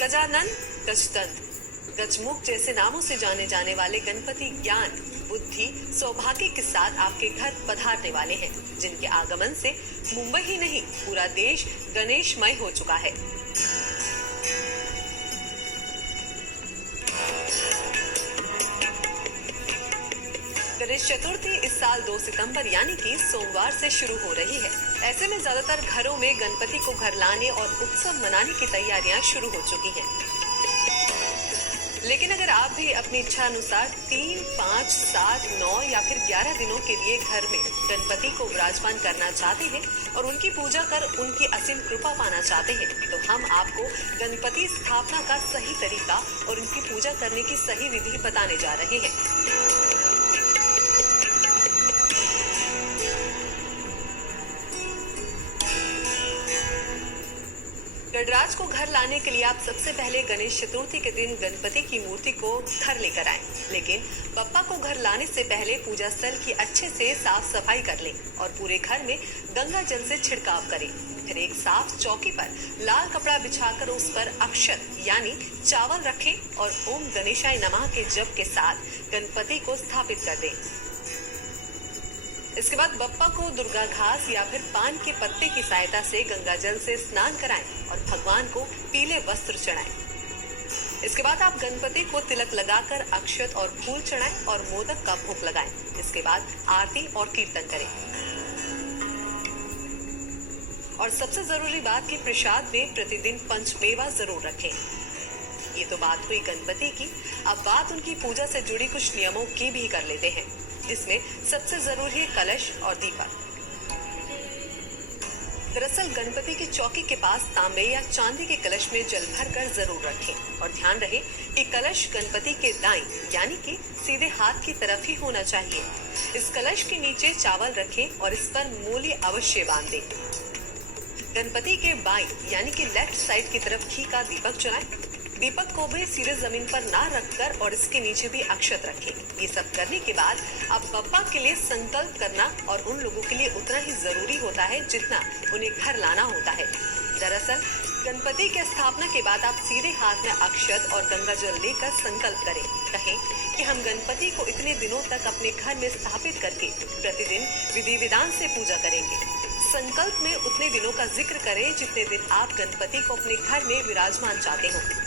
गजानन, गजदंत, गजमुख जैसे नामों से जाने जाने वाले गणपति ज्ञान, बुद्धि, सौभाग्य के साथ आपके घर पधारने वाले हैं, जिनके आगमन से मुंबई ही नहीं पूरा देश गणेशमय हो चुका है। गणेश चतुर्थी इस साल 2 सितंबर यानी कि सोमवार से शुरू हो रही है। ऐसे में ज्यादातर घरों में गणपति को घर लाने और उत्सव मनाने की तैयारियां शुरू हो चुकी हैं। लेकिन अगर आप भी अपनी इच्छा अनुसार 3, 5, 7, 9 या फिर 11 दिनों के लिए घर में गणपति को विराजमान करना चाहते हैं और उनकी पूजा कर उनकी असीम कृपा पाना चाहते हैं, तो हम आपको गणपति स्थापना का सही तरीका और उनकी पूजा करने की सही विधि बताने जा रहे हैं। गणराज को घर लाने के लिए आप सबसे पहले गणेश चतुर्थी के दिन गणपति की मूर्ति को घर लेकर आएं। लेकिन बप्पा को घर लाने से पहले पूजा स्थल की अच्छे से साफ सफाई कर लें और पूरे घर में गंगा जल से छिड़काव करें। फिर एक साफ चौकी पर लाल कपड़ा बिछाकर उस पर अक्षत यानी चावल रखें और ओम गणेशाय नमः के जप के साथ गणपति को स्थापित कर दें। इसके बाद बप्पा को दुर्गा घास या फिर पान के पत्ते की सहायता से गंगा जल से स्नान कराएं और भगवान को पीले वस्त्र चढ़ाएं। इसके बाद आप गणपति को तिलक लगाकर अक्षत और फूल चढ़ाएं और मोदक का भोग लगाएं। इसके बाद आरती और कीर्तन करें। और सबसे जरूरी बात कि प्रसाद में प्रतिदिन पंचमेवा जरूर रखें। ये तो बात हुई गणपति की। अब बात उनकी पूजा से जुड़ी कुछ नियमों की भी कर लेते हैं। इसमें सबसे जरूरी है कलश और दीपक। दरअसल गणपति की चौकी के पास तांबे या चांदी के कलश में जल भरकर जरूर रखें और ध्यान रहे कि कलश गणपति के दाईं यानी कि सीधे हाथ की तरफ ही होना चाहिए। इस कलश के नीचे चावल रखें और इस पर मूली अवश्य बांध दें। गणपति के बाईं यानी कि लेफ्ट साइड की तरफ घी का दीपक जलाएं। दीपक को भी सीधे जमीन पर ना रखकर और इसके नीचे भी अक्षत रखें। ये सब करने के बाद अब बप्पा के लिए संकल्प करना और उन लोगों के लिए उतना ही जरूरी होता है जितना उन्हें घर लाना होता है। दरअसल गणपति की स्थापना के बाद आप सीधे हाथ में अक्षत और गंगा जल लेकर संकल्प करें। कहें कि हम गणपति को इतने दिनों तक अपने घर में स्थापित करके प्रतिदिन विधि विधान से पूजा करेंगे। संकल्प में उतने दिनों का जिक्र करें जितने दिन आप गणपति को अपने घर में विराजमान चाहते हो।